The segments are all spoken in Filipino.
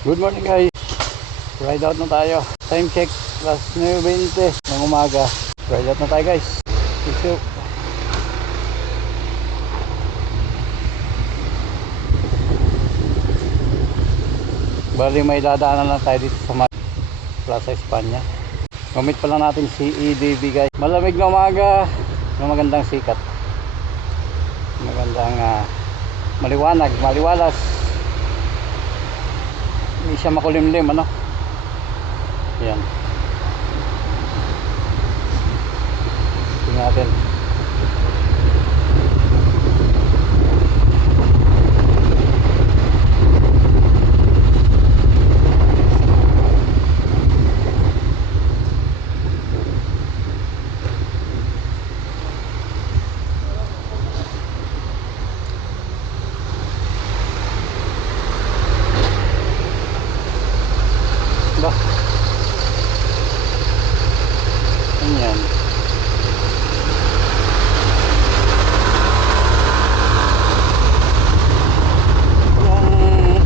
Good morning guys. Ride out na tayo. Time check plus 9:20 ng umaga. Ride out na tayo guys. Let's go. Bali may dadaanan lang tayo dito sa Plaza España. Gamit pa lang natin si EDV guys. Malamig na umaga. Magandang sikat. Magandang maliwalas. Hindi siya makulimlim ano. Yan. Tingnan natin. Ba? Ayan.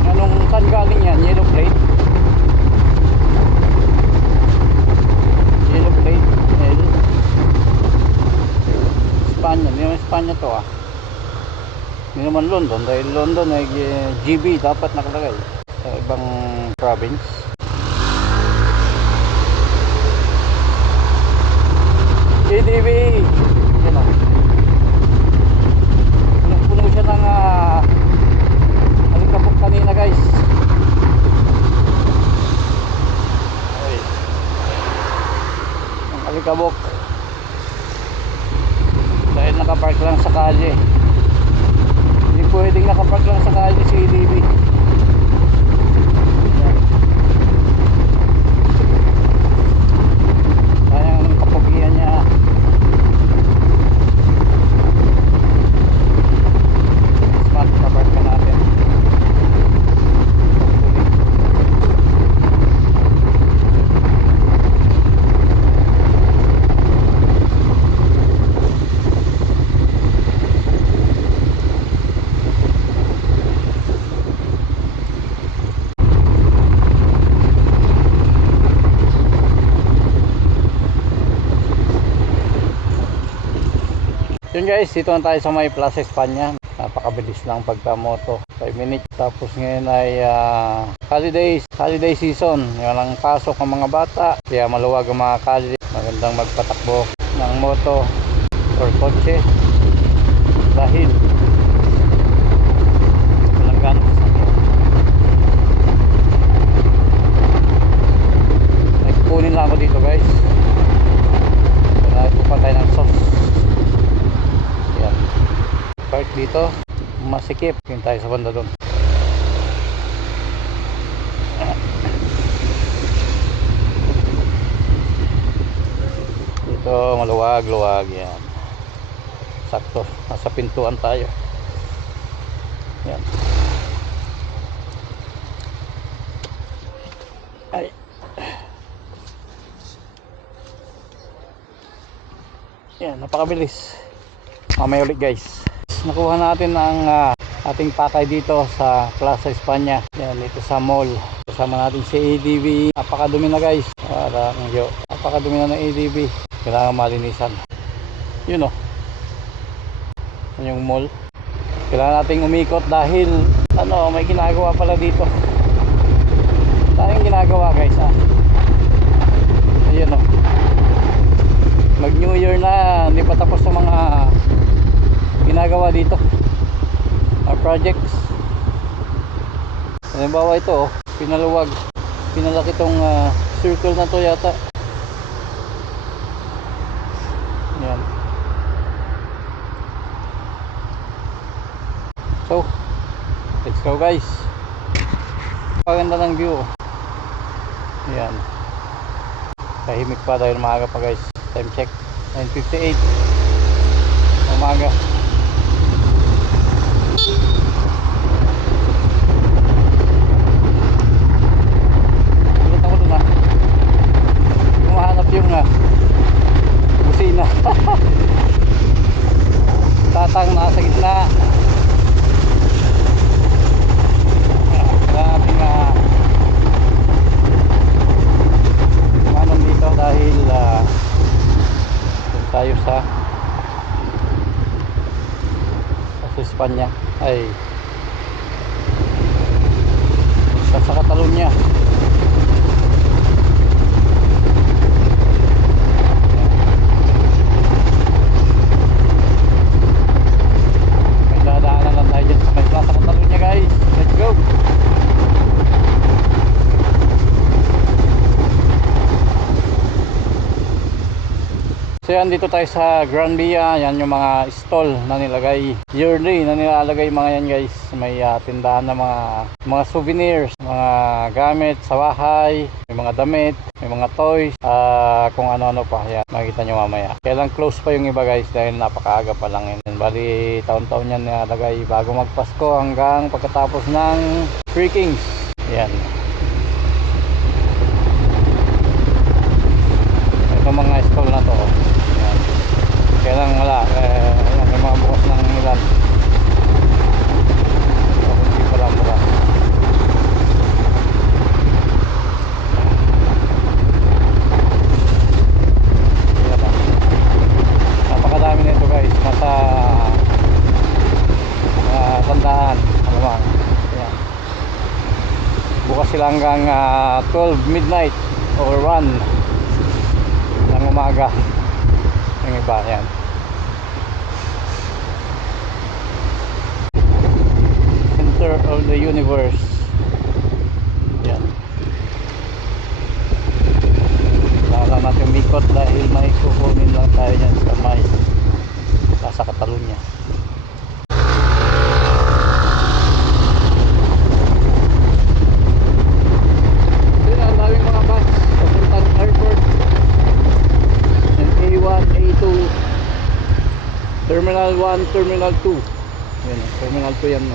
Anong saan galing yan? Yellow plate? Yellow plate? Espanya. Hindi naman Espanya to ah. Hindi naman London. Dahil London ay GB dapat nakalagay. Sa ibang province. EDV. Yan o. Punong-puno siya ng alikabok kanina guys. Ay. Ang alikabok. Dahil nakapark lang sa kalye. Hindi pwedeng nakapark lang sa kalye si EDV. Yun guys, dito na tayo sa may Plaza España. Napakabilis lang pagka-moto, 5 minutes. Tapos ngayon ay holiday season. Walang pasok ang mga bata, kaya maluwag ang mga kalye. Magandang magpatakbo ng moto or kotse dahil walang ganong sasakyan. Nagpunin lang ako dito guys. Nagpupan tayo ng sauce. Yan. Park dito. Masikip. Yung tayo sa banda doon. Dito maluwag-luwag. Yan. Sakto. Nasa pintuan tayo. Yan. Ay. Yan. Napakabilis. Mamaya ulit guys. Nakuha natin ang ating pakay dito sa Plaza España. Yan. Dito sa mall. Kasama natin si EDV. Napakadumi na guys. Napakadumi na ng EDV. Kailangan malinisan. Yun o. Yung mall. Kailangan nating umikot dahil may ginagawa pala dito. Tayong ginagawa guys Ayun o. Mag New Year na. Hindi pa tapos sa mga ginagawa dito. Our projects. Halimbawa ito pinaluwag. Pinalaki tong circle na to yata. Yan. So, let's go guys. Paganda ng view. Yan. Tahimik pa dahil maaga pa guys. Time check 9:58 umaga. Gulat ako dun Hindi ko mahanap yung busina. Tatang nasa gitna. Kailangan natin Espanya ay sa Catalunya. May dadaanan lang tayo dyan sa may Plaza Catalunya guys. Let's go! So yan, dito tayo sa Gran Via. Yan yung mga stall na nilagay, yearly na nilalagay mga yan guys. May tindahan na mga souvenirs, mga gamit sa bahay, may mga damit, may mga toys, kung ano-ano pa. Yan, makikita nyo mamaya. Kailan close pa yung iba guys dahil napakaaga pa lang yan. Bali taon-taon yan nilalagay bago magpasko hanggang pagkatapos ng Three Kings. Yan. Ito mga stall na to. Yan. Kaya lang wala. Ayan, may mga bukas ng ilan. Hindi pala bukas. Napakadami nito guys. Nasa tandaan. Ano ba? Ayan. Bukas sila hanggang 12 midnight or 1 ng umaga. Yung iba yan. Center of the universe. Yan. Kailangan lang natin umikot dahil may kukunin lang tayo dyan sa may Plaza Catalunya. Yun, ang daming mga bus papuntang airport. A1, A2, Terminal 1, Terminal 2. Yan, Terminal 2 yan.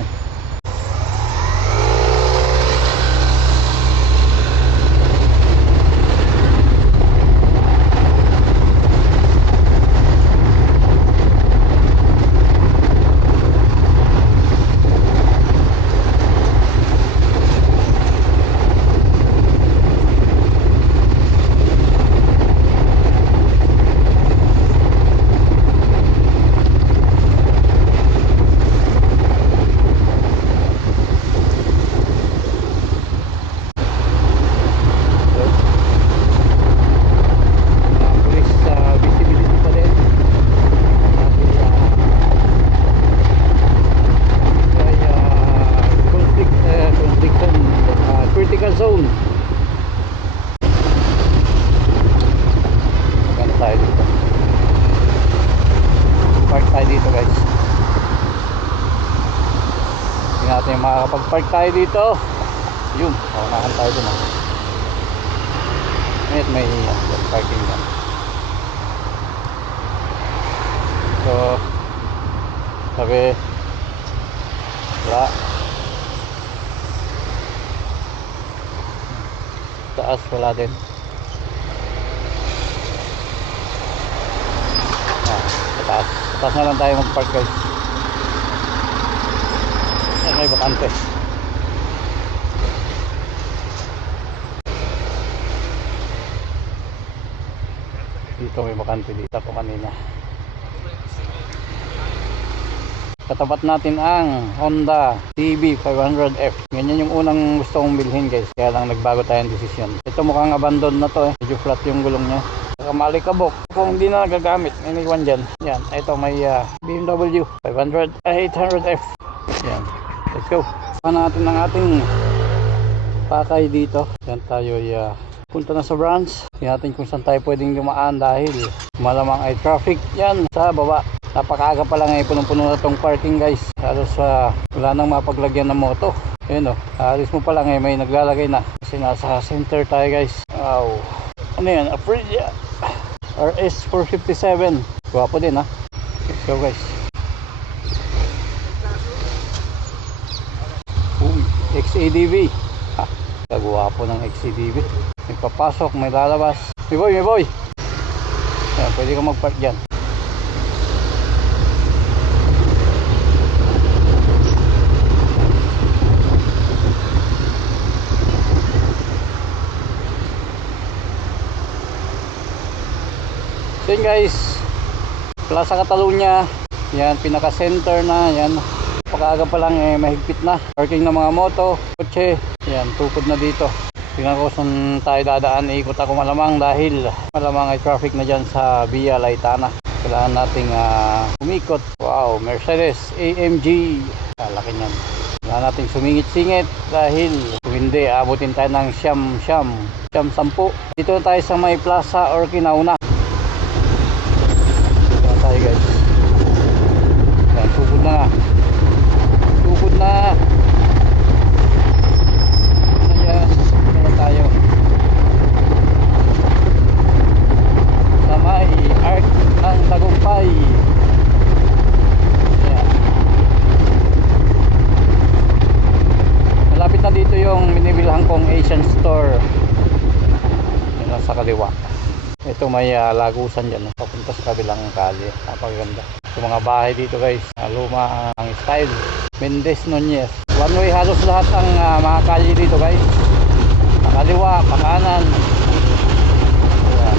Zone. Maganda tayo dito. Park tayo dito guys. Hindi natin makakapag-park tayo dito. Yun, paunahan tayo dun. May parking na. So sabi wala. Taas wala din. Sa taas na lang tayo mag-park guys. May bakante. Dito may bakante dito ako kanina. Katapat natin ang Honda CB500F. Ganyan yung unang gusto kong bilhin guys. Kaya lang nagbago tayong desisyon. Ito mukhang abandoned na to eh. Medyo flat yung gulong niya. Saka malikabok. Kung hindi na nagagamit, may naiwan dyan. Yan. Ito may BMW 800F. Yan. Let's go. Paano natin ang ating pakay dito. Yan tayo punta na sa branch. Tingnan natin kung saan tayo pwedeng dumaan dahil malamang ay traffic yan sa baba. Napakaaga pa lang ay punong-puno na tong parking guys. Halos wala nang mapaglagyan ng moto. Ayun o, alis mo pa lang may naglalagay na. Kasi nasa center tayo guys. Wow. Ano yan? Aprilia RS457. Gwapo din ha. Let's go guys. Uy, XADV. Ha, kagwapo ng XADV. May papasok, may lalabas. May boy. Ayan, pwede ka mag-park dyan. So yun guys, Plaza Catalunya, yan pinaka center na yan. Napakaaga pa lang mahigpit na. Parking ng mga moto, kotse. Yan, tukod na dito. Tingnan ko saan tayo dadaan. Ikot ako malamang dahil malamang ay traffic na dyan sa Via Laitana. Kailangan nating umikot. Wow, Mercedes AMG. Laki niyan. Kailangan nating sumingit-singit dahil kung hindi, abutin tayo ng siyam 10. Dito tayo sa may Plaza or Kinauna. Dito tayo guys. Yan, tukod na. Tukod na. Ayan, kaya tayo. Sa may Arc ng Tagumpay. Ayan. Malapit na dito yung binibilhan kong Asian store. Yan sa kaliwa. Ito may lagusan dyan. Papunta sa kabilang kali. Napakaganda. Yung mga bahay dito guys, luma ang style. Mendez Nunez. One way halos lahat ang mga kalye dito guys. Pakaliwa, pakanan. Ayan.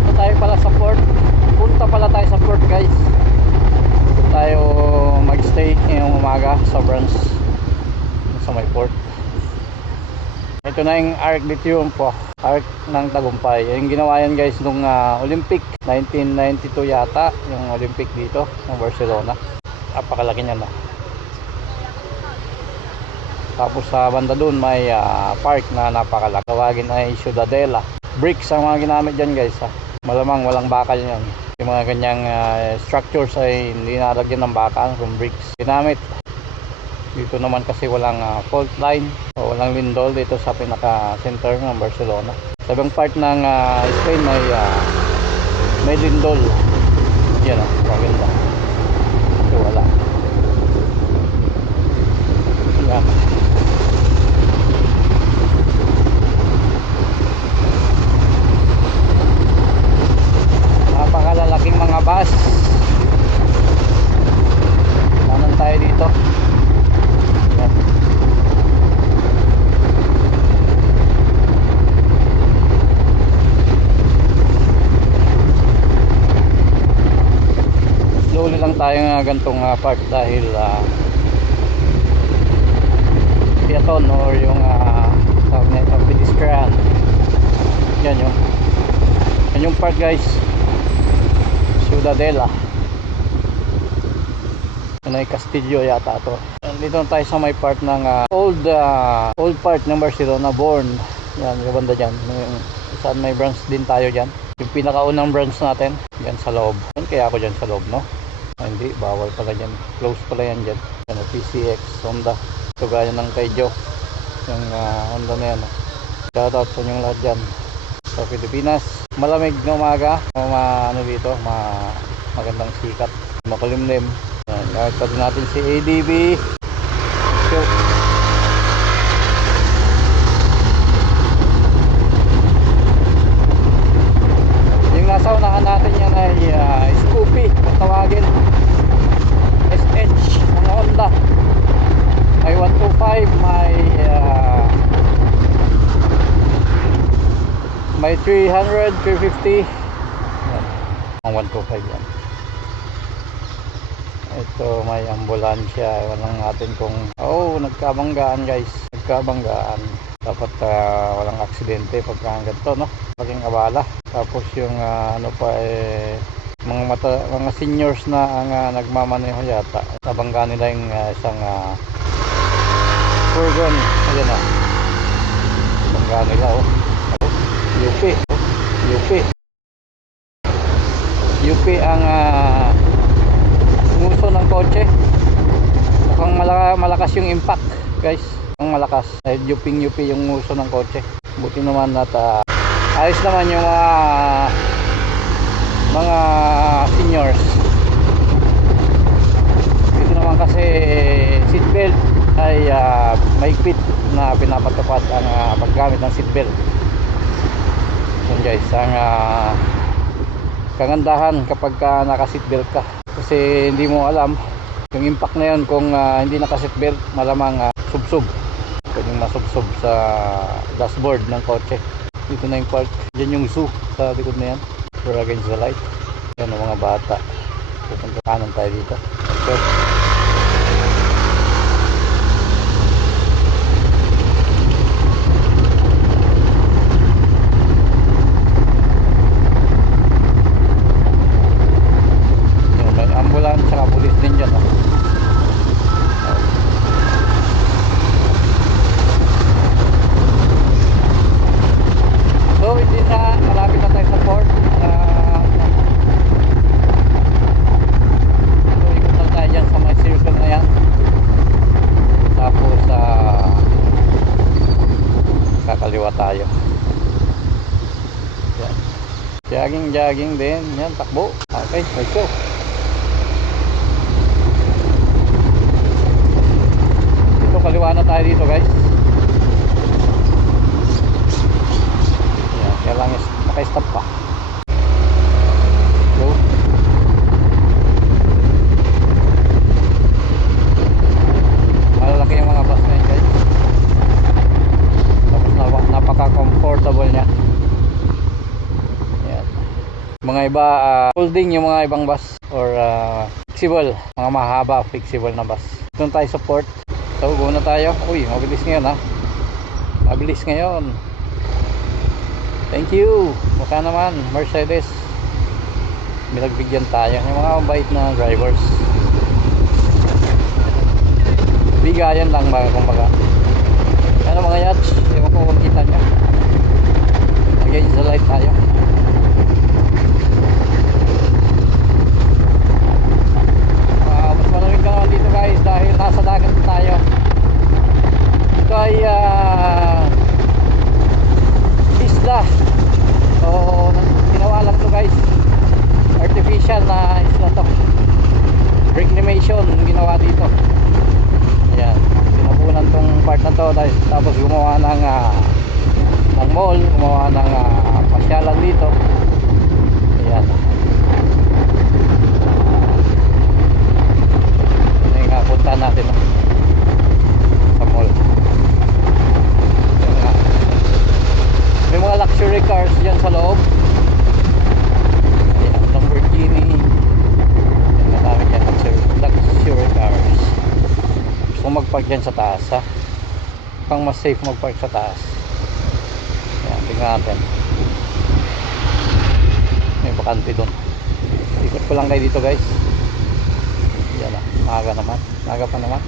Ito tayo pala sa port. Punta pala tayo sa port guys. Ito tayo mag-stay ngayong umaga sa branch sa may port. Ito na yung Arc de Triunfo, Arc ng Tagumpay. Yung ginawa yan guys nung Olympic 1992 yata, yung Olympic dito ng Barcelona. Napakalaki niyan. Tapos sa banda dun may park na napakalaki. Tawagin ay Ciudadela. Bricks ang mga ginamit dyan guys. Malamang walang bakal yan. Yung mga ganyang structures ay hindi nalagyan ng bakal, kung bricks ginamit. Dito naman kasi walang fault line o walang lindol dito sa pinaka center ng Barcelona. Sa ibang part ng Spain may lindol. Yan maganda. Ito wala. Yan. Napakalalaking mga bus. Kanan tayo dito. Slowly lang tayo gantong part dahil peaton or yung tawag na ito, pedestrian. Yan yung part guys, Ciudadela. Yan ay Castillo yata to. Dito na tayo sa may part ng old part ng Barcelona, Born. Yan, yung banda dyan. Saan may branch din tayo dyan. Yung pinakaunang branch natin, dyan sa loob. Yan, kaya ako dyan sa loob, no? Hindi, bawal pala dyan. Close pala yan dyan. Yan, PCX, Honda. Ito gaya ng kay Joe. Yung Honda na yan. Shoutout sa inyong lahat dyan. Sa Pilipinas. Malamig na umaga. Dito, magandang sikat. Makulimlim. Yan, gawin pa din natin si ADB. Yung nasa unahan natin yan ay Scoopy kung tawagin. SH ng Honda. May 125, may 300, 350. Yan, ang 125 yan. Ito may ambulansya. Ewan lang natin kung nagkabanggaan guys. Nagkabanggaan. Dapat walang aksidente pagka ganito, no? Paging abala. Tapos yung mga seniors na ang nagmamaneho yata. Nabangga nila yung isang furgon. Ayan bangga nila UP ang nguso ng kotse. Mukhang malakas yung impact guys. Ang malakas dahil UP yung nguso ng kotse. Buti naman at ayos naman yung mga seniors. Dito naman kasi seatbelt ay mahigpit na pinapatupad ang paggamit ng seatbelt. Yun guys, ang kagandahan kapag naka-seatbelt ka. Kasi hindi mo alam yung impact na yun kung hindi naka-seatbelt, malamang subsub. pwedeng masubsob sa dashboard ng kotse. Dito na yung park, dyan yung zoo sa likod na yan, we're against the light. Yan ang mga bata, pupunta kanan tayo dito. Okay. Saka pulis din dyan, oh. So hindi na, malapit na tayo sa port. So ikot lang tayo dyan sa may circle na yan, tapos kakaliwa tayo yan. Jogging din yan, takbo. Okay, let's go. Kaliwa na tayo dito, guys. Yan, kailangan naka-stop pa. Go. Malalaki yung mga bus na yun, guys. Tapos napaka-comfortable nya. Yan. Mga iba folding yung mga ibang bus, or flexible, mga mahaba flexible na bus. Doon tayo sa port. So, go na tayo. Uy, mabilis ngayon, ha. Mabilis ngayon. Thank you. Mukha naman, Mercedes. Binagbigyan tayo. Yung mga mabait na drivers. Bigayan lang ba, kumbaga. Ano mga yachts? Ewan ko kung kita nyo. Again, sa light tayo. Mas malamig ka naman dito, guys, dahil nasa dagat tayo. Ito ay isla, so ginawa lang to, guys, artificial na isla to, reclamation ginawa dito. Ayan, pinapunan tong part na to, tapos gumawa ng mall, gumawa ng pasyalan dito. Ayan, ito yung punta natin, no? Sa mall. May mga luxury cars dyan sa loob. Ayan, Lamborghini. Ayan, marami dyan luxury cars. Gusto magpark dyan sa taas, ha? Pang mas safe magpark sa taas. Ayan, tingnan natin. May bakante doon. Ikot ko lang kayo dito, guys. Ayan, maaga naman. Maaga pa naman.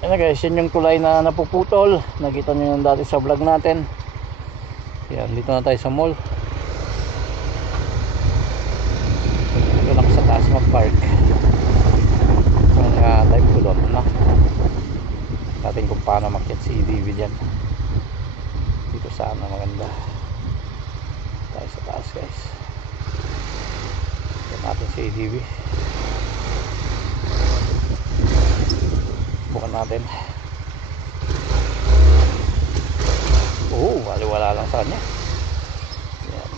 Ayan, guys, yan yung tulay na napuputol. Nakita nyo yung dati sa vlog natin. Ayan, dito na tayo sa mall. Dito lang sa taas mag-park kung type kulot, no? Natin kung paano makiat si EDV dyan. Dito sana maganda. Tayo sa taas, guys. Dito natin si EDV. Bukan natin. Wala lang sa kanya. Yan.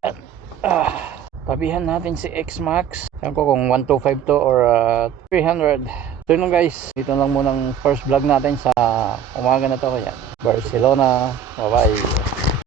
At, tabihan natin si X-Max. Ewan ko kung 125 to or 300. So yun, guys, dito lang munang first vlog natin sa umaga na to. Yan, Barcelona. Bye bye.